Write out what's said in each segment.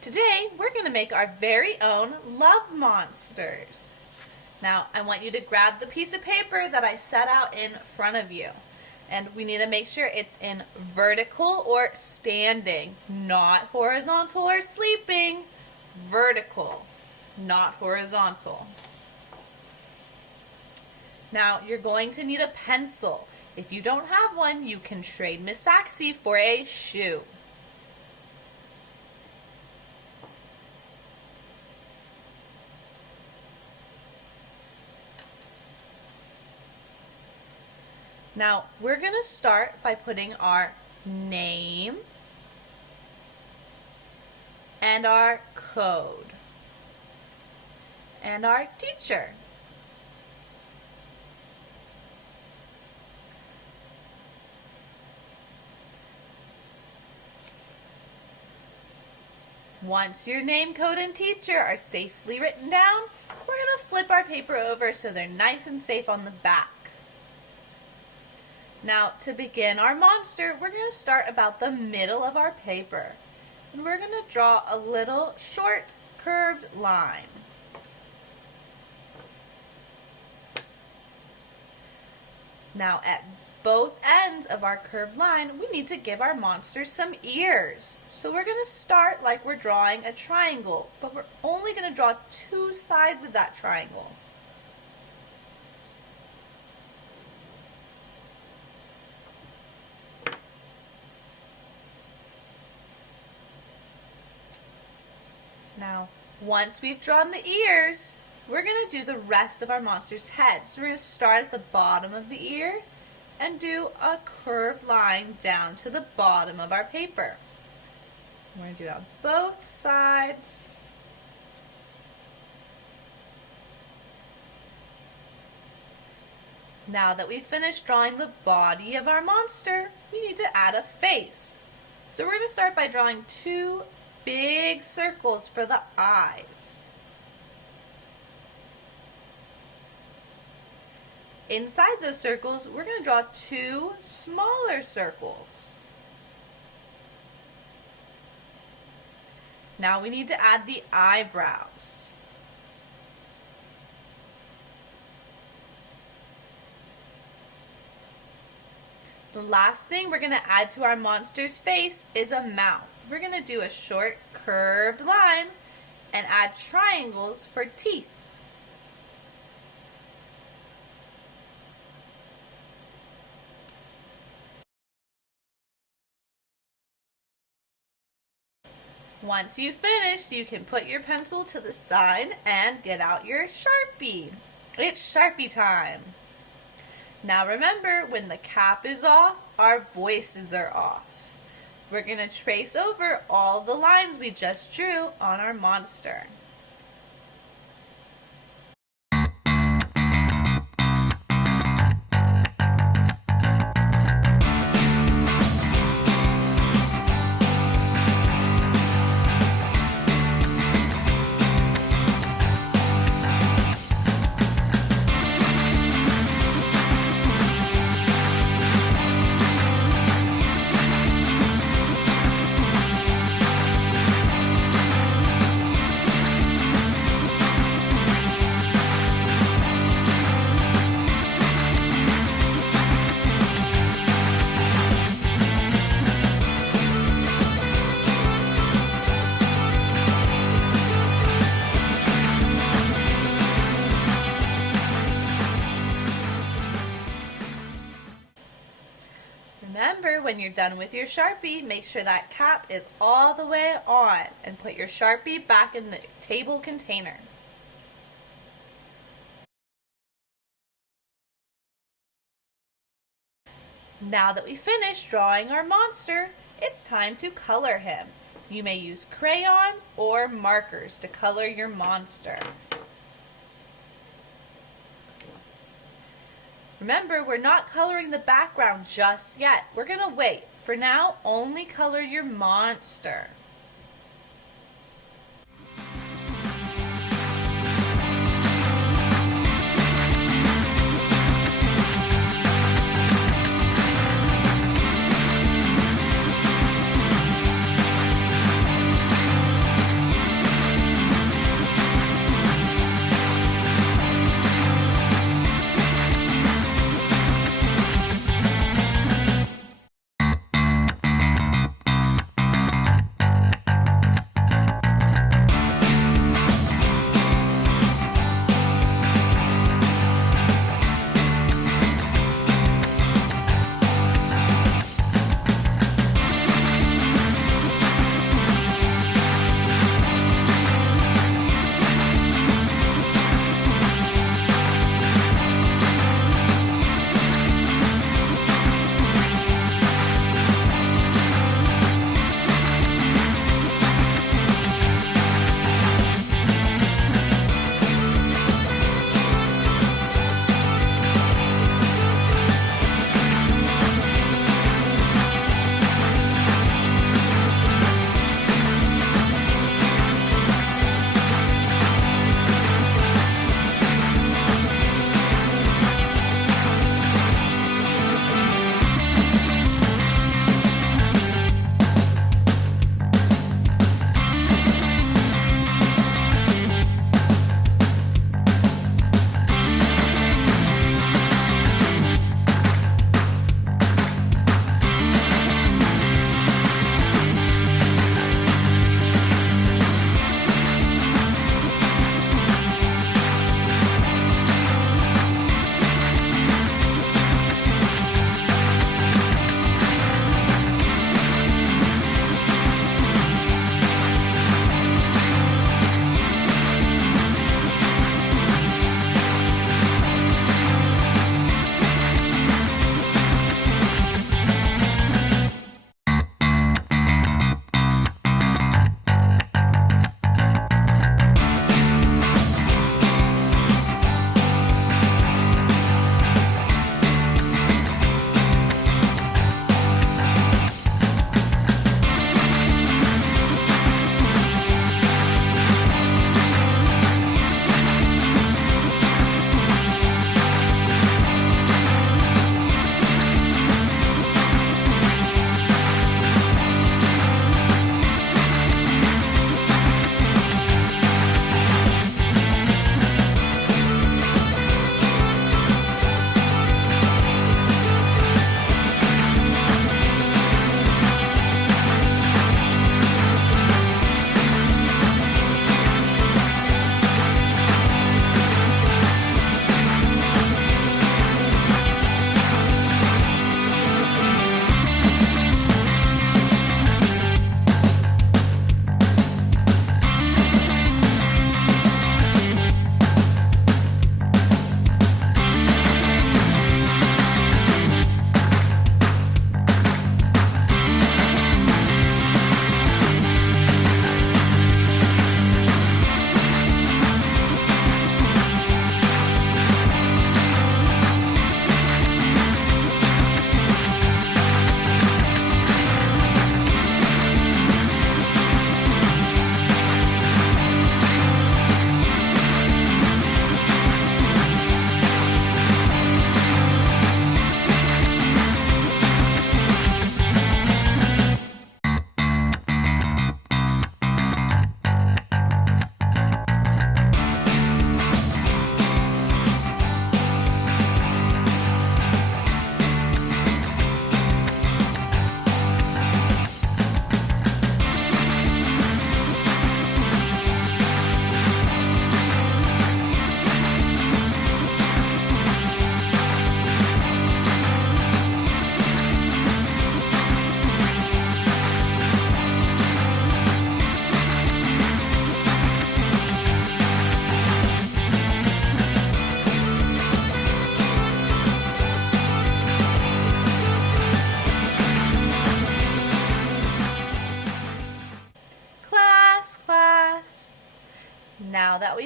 Today, we're going to make our very own love monsters. Now, I want you to grab the piece of paper that I set out in front of you. And we need to make sure it's in vertical or standing, not horizontal or sleeping. Vertical, not horizontal. Now, you're going to need a pencil. If you don't have one, you can trade Miss Saxy for a shoe. Now, we're going to start by putting our name and our code and our teacher. Once your name, code, and teacher are safely written down, we're going to flip our paper over so they're nice and safe on the back. Now, to begin our monster, we're going to start about the middle of our paper. And we're going to draw a little short curved line. Now, at both ends of our curved line, we need to give our monster some ears. So we're going to start like we're drawing a triangle, but we're only going to draw two sides of that triangle. Now, once we've drawn the ears, we're going to do the rest of our monster's head. So we're going to start at the bottom of the ear and do a curved line down to the bottom of our paper. We're going to do it on both sides. Now that we've finished drawing the body of our monster, we need to add a face. So we're going to start by drawing two big circles for the eyes. Inside those circles, we're going to draw two smaller circles. Now we need to add the eyebrows. The last thing we're going to add to our monster's face is a mouth. We're going to do a short curved line and add triangles for teeth. Once you've finished, you can put your pencil to the side and get out your Sharpie. It's Sharpie time. Now remember, when the cap is off, our voices are off. We're going to trace over all the lines we just drew on our monster. Remember, when you're done with your Sharpie, make sure that cap is all the way on and put your Sharpie back in the table container. Now that we've finished drawing our monster, it's time to color him. You may use crayons or markers to color your monster. Remember, we're not coloring the background just yet. We're going to wait. For now, only color your monster.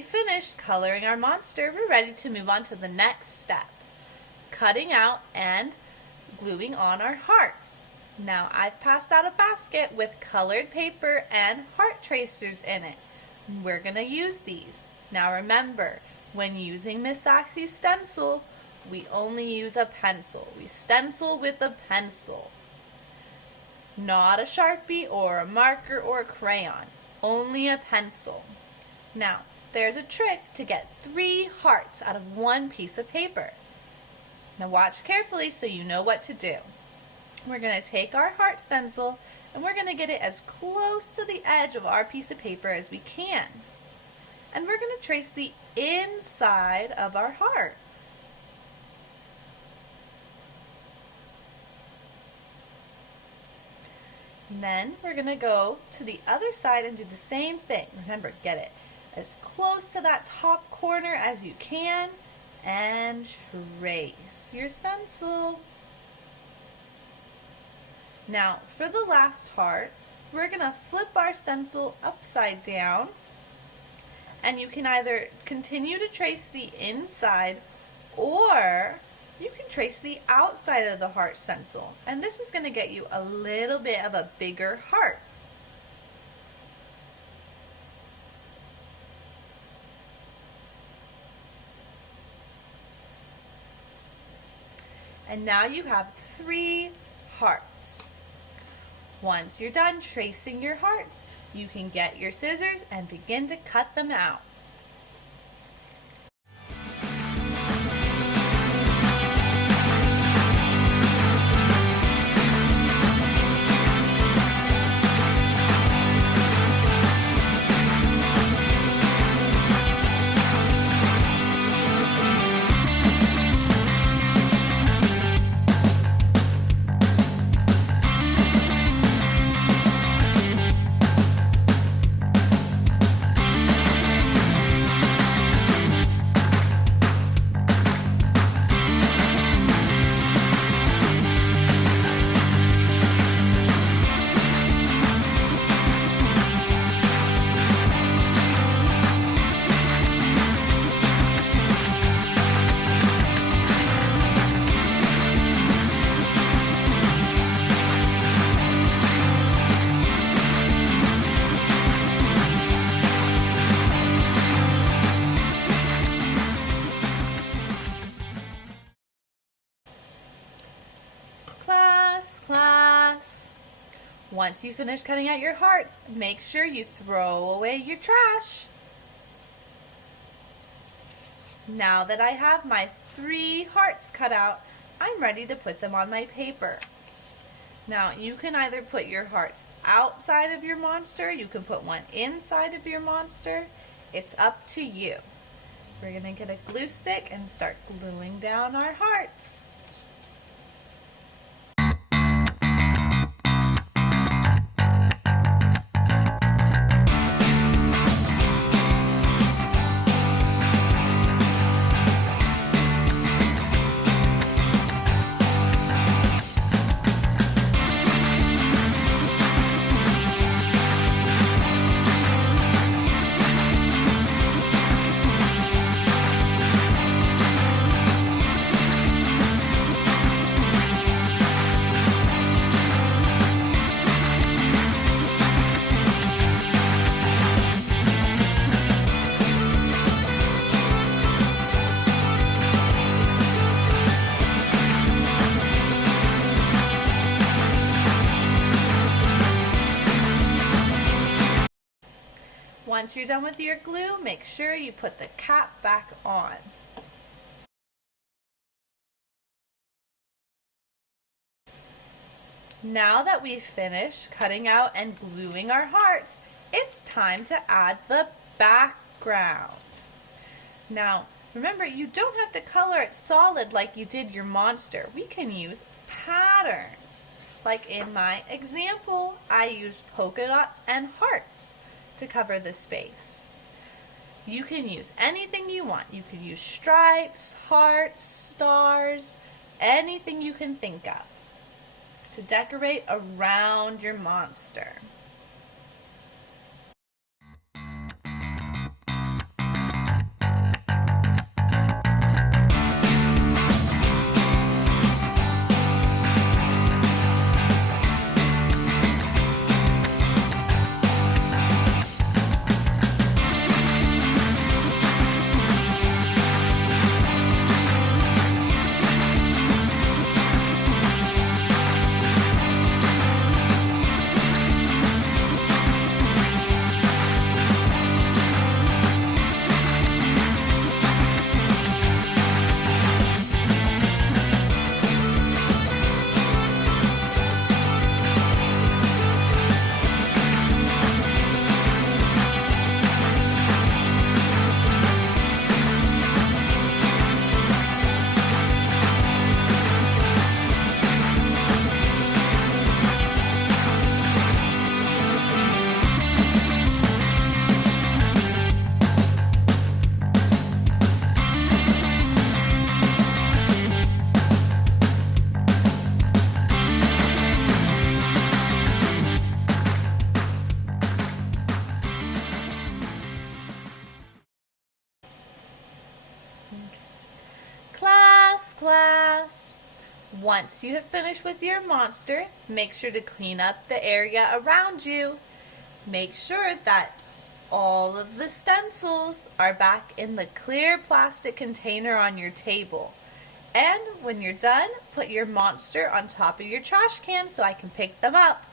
we finished coloring our monster, we're ready to move on to the next step, cutting out and gluing on our hearts. Now I've passed out a basket with colored paper and heart tracers in it. We're going to use these. Now remember, when using Miss Saxy's stencil, we only use a pencil. We stencil with a pencil. Not a Sharpie or a marker or a crayon. Only a pencil. Now, there's a trick to get 3 hearts out of 1 piece of paper. Now watch carefully so you know what to do. We're going to take our heart stencil and we're going to get it as close to the edge of our piece of paper as we can. And we're going to trace the inside of our heart. And then we're going to go to the other side and do the same thing. Remember, get it as close to that top corner as you can and trace your stencil. Now for the last heart, we're going to flip our stencil upside down, and you can either continue to trace the inside or you can trace the outside of the heart stencil, and this is going to get you a little bit of a bigger heart. And now you have 3 hearts. Once you're done tracing your hearts, you can get your scissors and begin to cut them out. Class. Once you finish cutting out your hearts, make sure you throw away your trash. Now that I have my 3 hearts cut out, I'm ready to put them on my paper. Now you can either put your hearts outside of your monster, you can put one inside of your monster. It's up to you. We're going to get a glue stick and start gluing down our hearts. Once you're done with your glue, make sure you put the cap back on. Now that we've finished cutting out and gluing our hearts, it's time to add the background. Now, remember, you don't have to color it solid like you did your monster. We can use patterns. Like in my example, I used polka dots and hearts to cover the space. You can use anything you want. You could use stripes, hearts, stars, anything you can think of to decorate around your monster. Once you have finished with your monster, make sure to clean up the area around you. Make sure that all of the stencils are back in the clear plastic container on your table. And when you're done, put your monster on top of your trash can so I can pick them up.